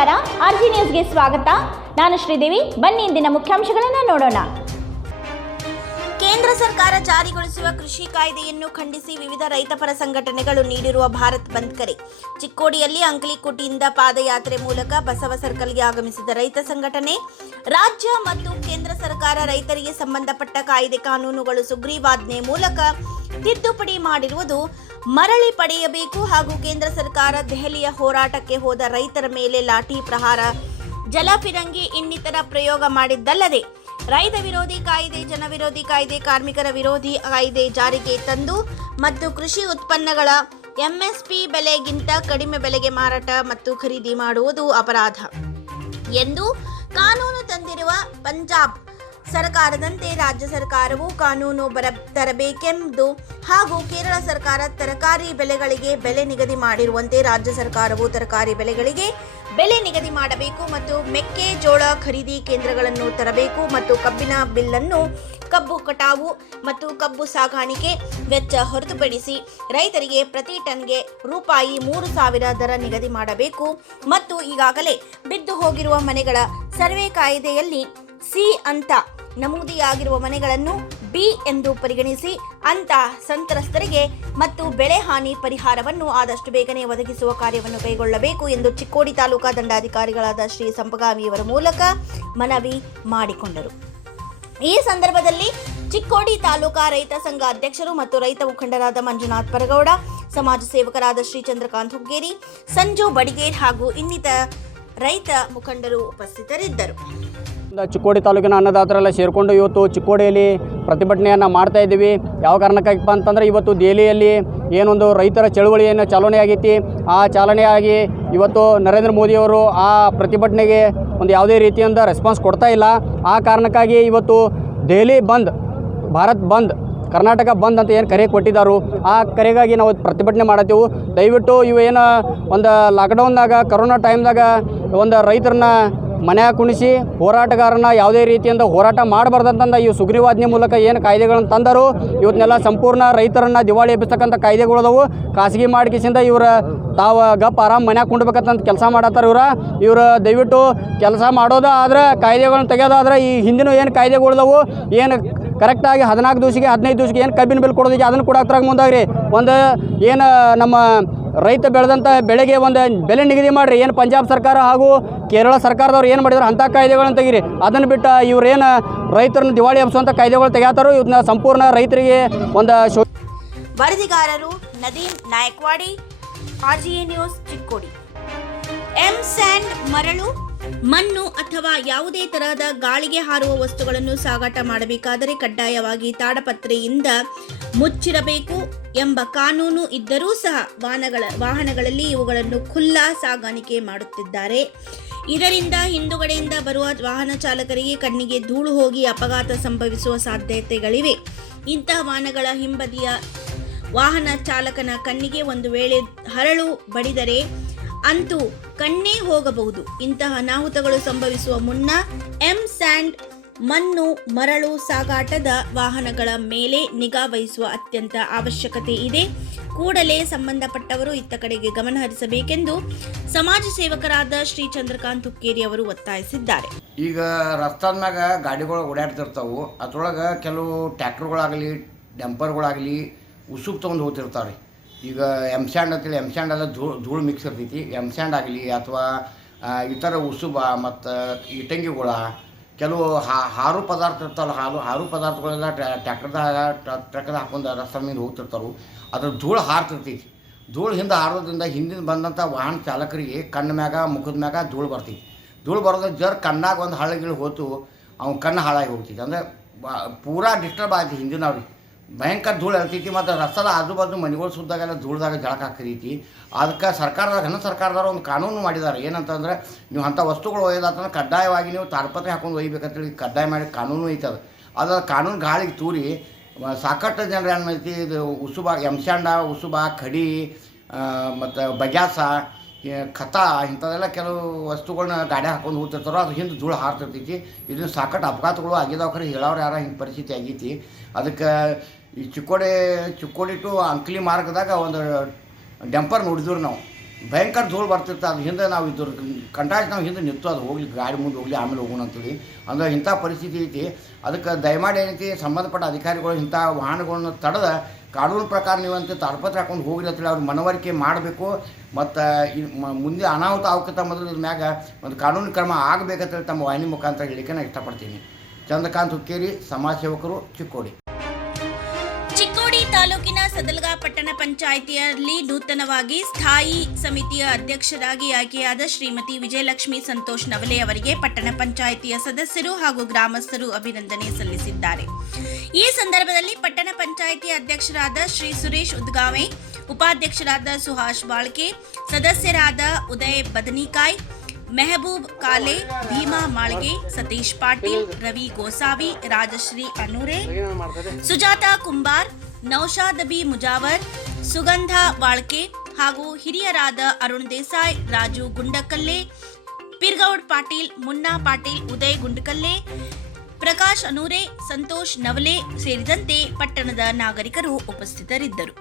ನಮಸ್ಕಾರ, ಆರ್ಜಿ ನ್ಯೂಸ್ಗೆ ಸ್ವಾಗತ. ನಾನು ಶ್ರೀದೇವಿ. ಬನ್ನಿ ಇಂದಿನ ಮುಖ್ಯಾಂಶಗಳನ್ನು ನೋಡೋಣ. ಕೇಂದ್ರ ಸರ್ಕಾರ ಜಾರಿಗೊಳಿಸುವ ಕೃಷಿ ಕಾಯ್ದೆಯನ್ನು ಖಂಡಿಸಿ ವಿವಿಧ ರೈತಪರ ಸಂಘಟನೆಗಳು ನೀಡಿರುವ ಭಾರತ್ ಬಂದ್ ಕರೆ. ಚಿಕ್ಕೋಡಿಯಲ್ಲಿ ಅಂಕಲಿಕೋಟೆಯಿಂದ ಪಾದಯಾತ್ರೆ ಮೂಲಕ ಬಸವ ಸರ್ಕಲ್ಗೆ ಆಗಮಿಸಿದ ರೈತ ಸಂಘಟನೆ, ರಾಜ್ಯ ಮತ್ತು ಕೇಂದ್ರ ಸರ್ಕಾರ ರೈತರಿಗೆ ಸಂಬಂಧಪಟ್ಟ ಕಾಯ್ದೆ ಕಾನೂನುಗಳು ಸುಗ್ರೀವಾಜ್ಞೆ ಮೂಲಕ ತಿದ್ದುಪಡಿ ಮಾಡಿರುವುದು ಮರಳಿ ಪಡೆಯಬೇಕು ಹಾಗೂ ಕೇಂದ್ರ ಸರ್ಕಾರ ದೆಹಲಿಯ ಹೋರಾಟಕ್ಕೆ ಹೋದ ರೈತರ ಮೇಲೆ ಲಾಠಿ ಪ್ರಹಾರ, ಜಲಫಿರಂಗಿ ಇನ್ನಿತರ ಪ್ರಯೋಗ ಮಾಡಿದ್ದಲ್ಲದೆ ರೈತ ವಿರೋಧಿ ಕಾಯ್ದೆ, ಜನ ವಿರೋಧಿ ಕಾಯ್ದೆ, ಕಾರ್ಮಿಕರ ವಿರೋಧಿ ಕಾಯ್ದೆ ಜಾರಿಗೆ ತಂದು ಮತ್ತು ಕೃಷಿ ಉತ್ಪನ್ನಗಳ ಎಂಎಸ್ಪಿ ಬೆಲೆಗಿಂತ ಕಡಿಮೆ ಬೆಲೆಗೆ ಮಾರಾಟ ಮತ್ತು ಖರೀದಿ ಮಾಡುವುದು ಅಪರಾಧ ಎಂದು ಕಾನೂನು ತಂದಿರುವ ಪಂಜಾಬ್ ಸರ್ಕಾರದಂತೆ ರಾಜ್ಯ ಸರ್ಕಾರವು ಕಾನೂನು ತರಬೇಕೆಂದು ಹಾಗೂ ಕೇರಳ ಸರ್ಕಾರ ತರಕಾರಿ ಬೆಲೆಗಳಿಗೆ ಬೆಲೆ ನಿಗದಿ ಮಾಡಿರುವಂತೆ ರಾಜ್ಯ ಸರ್ಕಾರವು ತರಕಾರಿ ಬೆಲೆಗಳಿಗೆ ಬೆಲೆ ನಿಗದಿ ಮಾಡಬೇಕು ಮತ್ತು ಮೆಕ್ಕೆಜೋಳ ಖರೀದಿ ಕೇಂದ್ರಗಳನ್ನು ತರಬೇಕು ಮತ್ತು ಕಬ್ಬಿನ ಬಿಲ್ಲನ್ನು ಕಬ್ಬು ಕಟಾವು ಮತ್ತು ಕಬ್ಬು ಸಾಗಾಣಿಕೆ ವೆಚ್ಚ ಹೊರತುಪಡಿಸಿ ರೈತರಿಗೆ ಪ್ರತಿ ಟನ್ಗೆ ರೂಪಾಯಿ 3,000 ದರ ನಿಗದಿ ಮಾಡಬೇಕು ಮತ್ತು ಈಗಾಗಲೇ ಬಿದ್ದು ಹೋಗಿರುವ ಮನೆಗಳ ಸರ್ವೆ ಕಾಯ್ದೆಯಲ್ಲಿ ಸಿ ಅಂತ ನಮೂದಿಯಾಗಿರುವ ಮನೆಗಳನ್ನು ಬಿ ಎಂದು ಪರಿಗಣಿಸಿ ಅಂತ ಸಂತ್ರಸ್ತರಿಗೆ ಮತ್ತು ಬೆಳೆ ಹಾನಿ ಪರಿಹಾರವನ್ನು ಆದಷ್ಟು ಬೇಗನೆ ಒದಗಿಸುವ ಕಾರ್ಯವನ್ನು ಕೈಗೊಳ್ಳಬೇಕು ಎಂದು ಚಿಕ್ಕೋಡಿ ತಾಲೂಕಾ ದಂಡಾಧಿಕಾರಿಗಳಾದ ಶ್ರೀ ಸಂಪಗಾಮಿಯವರ ಮೂಲಕ ಮನವಿ ಮಾಡಿಕೊಂಡರು. ಈ ಸಂದರ್ಭದಲ್ಲಿ ಚಿಕ್ಕೋಡಿ ತಾಲೂಕಾ ರೈತ ಸಂಘ ಅಧ್ಯಕ್ಷರು ಮತ್ತು ರೈತ ಮುಖಂಡರಾದ ಮಂಜುನಾಥ್ ಪರಗೌಡ, ಸಮಾಜ ಸೇವಕರಾದ ಶ್ರೀ ಚಂದ್ರಕಾಂತ್ ಹುಗ್ಗೇರಿ, ಸಂಜು ಬಡಿಗೇರ್ ಹಾಗೂ ಇನ್ನಿತರ ರೈತ ಮುಖಂಡರು ಉಪಸ್ಥಿತರಿದ್ದರು. ಚಿಕ್ಕೋಡಿ ತಾಲೂಕಿನ ಅನ್ನದಾತರೆಲ್ಲ ಸೇರಿಕೊಂಡು ಇವತ್ತು ಚಿಕ್ಕೋಡಿಯಲ್ಲಿ ಪ್ರತಿಭಟನೆಯನ್ನು ಮಾಡ್ತಾ ಇದ್ದೀವಿ. ಯಾವ ಕಾರಣಕ್ಕಪ್ಪ ಅಂತಂದರೆ ಇವತ್ತು ದೆಹಲಿಯಲ್ಲಿ ಏನೊಂದು ರೈತರ ಚಳುವಳಿಯನ್ನು ಚಾಲನೆ ಆಗೈತಿ. ಆ ಚಾಲನೆಯಾಗಿ ಇವತ್ತು ನರೇಂದ್ರ ಮೋದಿಯವರು ಆ ಪ್ರತಿಭಟನೆಗೆ ಒಂದು ಯಾವುದೇ ರೀತಿಯಿಂದ ರೆಸ್ಪಾನ್ಸ್ ಕೊಡ್ತಾ ಇಲ್ಲ. ಆ ಕಾರಣಕ್ಕಾಗಿ ಇವತ್ತು ದೆಹಲಿ ಬಂದ್, ಭಾರತ್ ಬಂದ್, ಕರ್ನಾಟಕ ಬಂದ್ ಅಂತ ಏನು ಕರೆ ಕೊಟ್ಟಿದ್ದಾರೋ ಆ ಕರೆಗಾಗಿ ನಾವು ಪ್ರತಿಭಟನೆ ಮಾಡತ್ತೀವಿ. ದಯವಿಟ್ಟು ಇವೇನು ಒಂದು ಲಾಕ್ಡೌನ್ದಾಗ, ಕರೋನಾ ಟೈಮ್ದಾಗ ಒಂದು ರೈತರನ್ನ ಮನ್ಯಾಗ ಕುಣಿಸಿ ಹೋರಾಟಗಾರನ ಯಾವುದೇ ರೀತಿಯಿಂದ ಹೋರಾಟ ಮಾಡಬಾರ್ದಂತಂದ ಈ ಸುಗ್ರೀವಾಜ್ಞೆ ಮೂಲಕ ಏನು ಕಾಯ್ದೆಗಳನ್ನು ತಂದರು, ಇವತ್ತನ್ನೆಲ್ಲ ಸಂಪೂರ್ಣ ರೈತರನ್ನು ದಿವಾಳಿ ಎಬ್ಬಿಸ್ತಕ್ಕಂಥ ಕಾಯ್ದೆಗಳದವು. ಖಾಸಗಿ ಮಾಡಿಕೆಸಿಂದ ಇವ್ರ ತಾವು ಗಪ್ ಆರಾಮ್ ಮನ್ಯಾಗ ಕುಂಡ್ಬೇಕಂತ ಕೆಲಸ ಮಾಡತ್ತಾರ. ಇವರು ದಯವಿಟ್ಟು ಕೆಲಸ ಮಾಡೋದು ಆದ್ರೆ ಕಾಯ್ದೆಗಳನ್ನ ತೆಗೆಯೋದಾದ್ರೆ ಈ ಹಿಂದಿನ ಏನು ಕಾಯ್ದೆಗಳದವು ಏನು ಕರೆಕ್ಟಾಗಿ 14 ದಿವಸಕ್ಕೆ 15 ದಿವಸಕ್ಕೆ ಏನು ಕಬ್ಬಿನ ಬಿಲ್ ಕೊಡೋದಕ್ಕೆ ಅದನ್ನು ಕೊಡಾಕ್ತಾಗ ಮುಂದಾಗ್ರಿ. ಒಂದು ಏನು ನಮ್ಮ ರೈತ ಬೆಳೆದಂಥ ಬೆಳೆಗೆ ಒಂದು ಬೆಲೆ ನಿಗದಿ ಮಾಡಿರಿ. ಏನು ಪಂಜಾಬ್ ಸರ್ಕಾರ ಹಾಗೂ ಕೇರಳ ಸರ್ಕಾರದವ್ರು ಏನು ಮಾಡಿದ್ರು ಅಂಥ ಕಾಯ್ದೆಗಳನ್ನು ತೆಗೀರಿ. ಅದನ್ನು ಬಿಟ್ಟು ಇವ್ರೇನು ರೈತರನ್ನ ದಿವಾಳಿ ಎಬ್ಬಿಸುವಂಥ ಕಾಯ್ದೆಗಳು ತೆಗೆಯತ್ತಾರೋ ಇವನ್ನ ಸಂಪೂರ್ಣ ರೈತರಿಗೆ ಒಂದು ವರದಿಗಾರರು ನದೀಮ್ ನಾಯಕ್ವಾಡಿ, ಆರ್ಜಿಎ ನ್ಯೂಸ್, ಚಿಕ್ಕೋಡಿ. ಸ್ಯಾಂಡ್, ಮರಳು, ಮಣ್ಣು ಅಥವಾ ಯಾವುದೇ ತರಹದ ಗಾಳಿಗೆ ಹಾರುವ ವಸ್ತುಗಳನ್ನು ಸಾಗಾಟ ಮಾಡಬೇಕಾದರೆ ಕಡ್ಡಾಯವಾಗಿ ತಾಡಪತ್ರೆಯಿಂದ ಮುಚ್ಚಿರಬೇಕು ಎಂಬ ಕಾನೂನು ಇದ್ದರೂ ಸಹ ವಾಹನಗಳಲ್ಲಿ ಇವುಗಳನ್ನು ಖುಲ್ಲಾ ಸಾಗಾಣಿಕೆ ಮಾಡುತ್ತಿದ್ದಾರೆ. ಇದರಿಂದ ಹಿಂದುಗಡೆಯಿಂದ ಬರುವ ವಾಹನ ಚಾಲಕರಿಗೆ ಕಣ್ಣಿಗೆ ಧೂಳು ಹೋಗಿ ಅಪಘಾತ ಸಂಭವಿಸುವ ಸಾಧ್ಯತೆಗಳಿವೆ. ಇಂತಹ ವಾಹನಗಳ ಹಿಂಬದಿಯ ವಾಹನ ಚಾಲಕನ ಕಣ್ಣಿಗೆ ಒಂದು ವೇಳೆ ಹರಳು ಬಡಿದರೆ ಅಂತೂ ಕಣ್ಣೇ ಹೋಗಬಹುದು. ಇಂತಹ ಅನಾಹುತಗಳು ಸಂಭವಿಸುವ ಮುನ್ನ ಸ್ಯಾಂಡ್, ಮಣ್ಣು, ಮರಳು ಸಾಗಾಟದ ವಾಹನಗಳ ಮೇಲೆ ನಿಗಾ ವಹಿಸುವ ಅತ್ಯಂತ ಅವಶ್ಯಕತೆ ಇದೆ. ಕೂಡಲೇ ಸಂಬಂಧಪಟ್ಟವರು ಇತ್ತ ಕಡೆಗೆ ಗಮನ ಹರಿಸಬೇಕೆಂದು ಸಮಾಜ ಸೇವಕರಾದ ಶ್ರೀ ಚಂದ್ರಕಾಂತ್ ಹುಕ್ಕೇರಿ ಅವರು ಒತ್ತಾಯಿಸಿದ್ದಾರೆ. ಈಗ ರಸ್ತಾದ ಮ್ಯಾಗ ಗಾಡಿಗಳು ಓಡಾಡ್ತಿರ್ತಾವೆ. ಅದ್ರೊಳಗೆ ಕೆಲವು ಟ್ಯಾಕ್ಟರ್ಗಳಾಗಲಿ, ಡಂಪರ್ಗಳಾಗಲಿ ಉಸುಕ್ ತೊಗೊಂಡು ಹೋಗ್ತಿರ್ತಾರೆ. ಈಗ ಸ್ಯಾಂಡ್ ಅಂತೇಳಿ ಸ್ಯಾಂಡ್ ಎಲ್ಲ ಧೂಳು ಮಿಕ್ಸ್ ಇರ್ತೈತಿ. ಸ್ಯಾಂಡ್ ಆಗಲಿ ಅಥವಾ ಇತರ ಉಸುಬ ಮತ್ತು ಇಟಂಗಿಗಳ ಕೆಲವು ಹಾರು ಪದಾರ್ಥ ಇರ್ತಾವಲ್ಲ, ಹಾರು ಪದಾರ್ಥಗಳೆಲ್ಲ ಟ್ರ್ಯಾಕ್ಟರ್ದಾಗ ಟ್ರಕ್ದಾಗ ಹಾಕೊಂಡು ರಸ್ತೆ ಮೇಲೆ ಹೋಗ್ತಿರ್ತಾರೆ. ಅದ್ರ ಧೂಳು ಹಾರ್ತಿರ್ತೈತಿ. ಧೂಳು ಹಿಂದೆ ಹಾರೋದ್ರಿಂದ ಹಿಂದಿನ ಬಂದಂಥ ವಾಹನ ಚಾಲಕರಿಗೆ ಕಣ್ಣು ಮ್ಯಾಗ, ಮುಖದ ಮ್ಯಾಗ ಧೂಳು ಬರ್ತೈತಿ. ಧೂಳು ಬರೋದು ಜರ್ ಕಣ್ಣಾಗ ಒಂದು ಹಳ್ಳಗಿಳು ಹೋತು ಅವ್ನ ಕಣ್ಣು ಹಾಳಾಗಿ ಹೋಗ್ತೈತಿ. ಅಂದರೆ ಪೂರಾ ಡಿಸ್ಟರ್ಬ್ ಆಯ್ತು ಹಿಂದಿನವ್ರಿಗೆ. ಭಯಂಕರ ಧೂಳು ಇರ್ತೈತಿ. ಮತ್ತು ರಸ್ತದ ಆಜು ಮನೆಗಳು ಸುದ್ದಾಗೆಲ್ಲ ಧೂಳ್ದಾಗ ಜಳಕ ಹಾಕಿದೈತಿ. ಅದಕ್ಕೆ ಸರ್ಕಾರದವ್ರು ಒಂದು ಕಾನೂನು ಮಾಡಿದ್ದಾರೆ. ಏನಂತಂದರೆ ನೀವು ಅಂಥ ವಸ್ತುಗಳು ಒಯ್ಯೋದಾತಂದ್ರೆ ಕಡ್ಡಾಯವಾಗಿ ನೀವು ತಾಡ್ಪತ್ರೆ ಹಾಕೊಂಡು ಒಯ್ಬೇಕಂತೇಳಿ ಕಡ್ಡಾಯ ಮಾಡಿ ಕಾನೂನು ಐತದ. ಅದು ಕಾನೂನು ಗಾಳಿಗೆ ತೂರಿ ಸಾಕಷ್ಟು ಜನರು ಏನು ಐತಿ ಇದು ಉಸುಬ, ಸ್ಯಾಂಡ, ಉಸುಬ, ಕಡಿ ಮತ್ತು ಬಗ್ಯಾಸ, ಖತ ಇಂಥದ್ದೆಲ್ಲ ಕೆಲವು ವಸ್ತುಗಳನ್ನ ಗಾಡಿ ಹಾಕೊಂಡು ಹೋಗ್ತಿರ್ತಾರೋ ಅದು ಹಿಂದೆ ಧೂಳು ಹಾರ್ತಿರ್ತೈತಿ. ಇದನ್ನು ಸಾಕಷ್ಟು ಅಪಘಾತಗಳು ಆಗಿದಾವ. ಖರೆ ಹೇಳೋರು ಯಾರ ಹಿಂಗೆ ಪರಿಸ್ಥಿತಿ ಆಗೈತಿ. ಅದಕ್ಕೆ ಈ ಚಿಕ್ಕೋಡಿ ಟು ಅಂಕ್ಲಿ ಮಾರ್ಗದಾಗ ಒಂದು ಡಂಪರ್ ನೋಡಿದ್ರು ನಾವು. ಭಯಂಕರ ಧೂಳು ಬರ್ತಿತ್ತು. ಅದು ಹಿಂದೆ ನಾವು ಇದ್ರ ಕಂಟಾಜ್ ನಾವು ಹಿಂದೆ ನಿಂತು ಅದು ಹೋಗ್ಲಿ, ಗಾಡಿ ಮುಂದೆ ಹೋಗಲಿ, ಆಮೇಲೆ ಹೋಗೋಣ ಅಂತೇಳಿ. ಅಂದ್ರೆ ಇಂಥ ಪರಿಸ್ಥಿತಿ ಐತಿ. ಅದಕ್ಕೆ ದಯಮಾಡಿ ಏನೈತಿ, ಸಂಬಂಧಪಟ್ಟ ಅಧಿಕಾರಿಗಳು ಇಂಥ ವಾಹನಗಳನ್ನು ತಡೆದ ಕಾನೂನು ಪ್ರಕಾರ ನೀವಂತ ತಾಡ್ಪತ್ರ ಹಾಕೊಂಡು ಹೋಗ್ರಿ ಅಂತೇಳಿ ಅವ್ರು ಮನವರಿಕೆ ಮಾಡಬೇಕು. ಮತ್ತು ಮುಂದೆ ಅನಾಹುತ ಅವಕತ ಮೊದಲು ಇದ್ರ ಮ್ಯಾಗ ಒಂದು ಕಾನೂನು ಕ್ರಮ ಆಗಬೇಕಂತೇಳಿ ತಮ್ಮ ವಾಹಿನಿ ಮುಖಾಂತರ ಹೇಳಿಕೆ ನಾನು ಇಷ್ಟಪಡ್ತೀನಿ. ಚಂದ್ರಕಾಂತ್ ಹುಕ್ಕೇರಿ, ಸಮಾಜ ಸೇವಕರು, ಚಿಕ್ಕೋಡಿ. ಚಿಕ್ಕೋಡಿ ತಾಲೂಕಿನ ಸದಲ್ಗಾ ಪಟ್ಟಣ ಪಂಚಾಯಿತಿಯಲ್ಲಿ ನೂತನವಾಗಿ ಸ್ಥಾಯಿ ಸಮಿತಿಯ ಅಧ್ಯಕ್ಷರಾಗಿ ಆಯ್ಕೆಯಾದ ಶ್ರೀಮತಿ ವಿಜಯಲಕ್ಷ್ಮಿ ಸಂತೋಷ್ ನವಲೆ ಅವರಿಗೆ ಪಟ್ಟಣ ಪಂಚಾಯಿತಿಯ ಸದಸ್ಯರು ಹಾಗೂ ಗ್ರಾಮಸ್ಥರು ಅಭಿನಂದನೆ ಸಲ್ಲಿಸಿದ್ದಾರೆ. ಈ ಸಂದರ್ಭದಲ್ಲಿ ಪಟ್ಟಣ ಪಂಚಾಯಿತಿಯ ಅಧ್ಯಕ್ಷರಾದ ಶ್ರೀ ಸುರೇಶ್ ಉದ್ಗಾವೆ, ಉಪಾಧ್ಯಕ್ಷರಾದ ಸುಹಾಸ್ ಬಾಳ್ಕೆ, ಸದಸ್ಯರಾದ ಉದಯ್ ಬದನಿಕಾಯ್, ಮೆಹಬೂಬ್ ಕಾಲೆ, ಭೀಮಾ ಮಾಳ್ಗೆ, ಸತೀಶ್ ಪಾಟೀಲ್, ರವಿ ಗೋಸಾವಿ, ರಾಜಶ್ರೀ ಅನೂರೆ, ಸುಜಾತಾ ಕುಂಬಾರ್, ನೌಶಾದ್ ಬಿ ಮುಜಾವರ್, ಸುಗಂಧ ಬಾಳ್ಕೆ ಹಾಗೂ ಹಿರಿಯರಾದ ಅರುಣ್ ದೇಸಾಯಿ, ರಾಜು ಗುಂಡಕಲ್ಲೆ, ಪಿರ್ಗೌಡ್ ಪಾಟೀಲ್, ಮುನ್ನಾ ಪಾಟೀಲ್, ಉದಯ್ ಗುಂಡಕಲ್ಲೆ, ಪ್ರಕಾಶ್ ಅನೂರೆ, ಸಂತೋಷ್ ನವಲೆ ಸೇರಿದಂತೆ ಪಟ್ಟಣದ ನಾಗರಿಕರು ಉಪಸ್ಥಿತರಿದ್ದರು.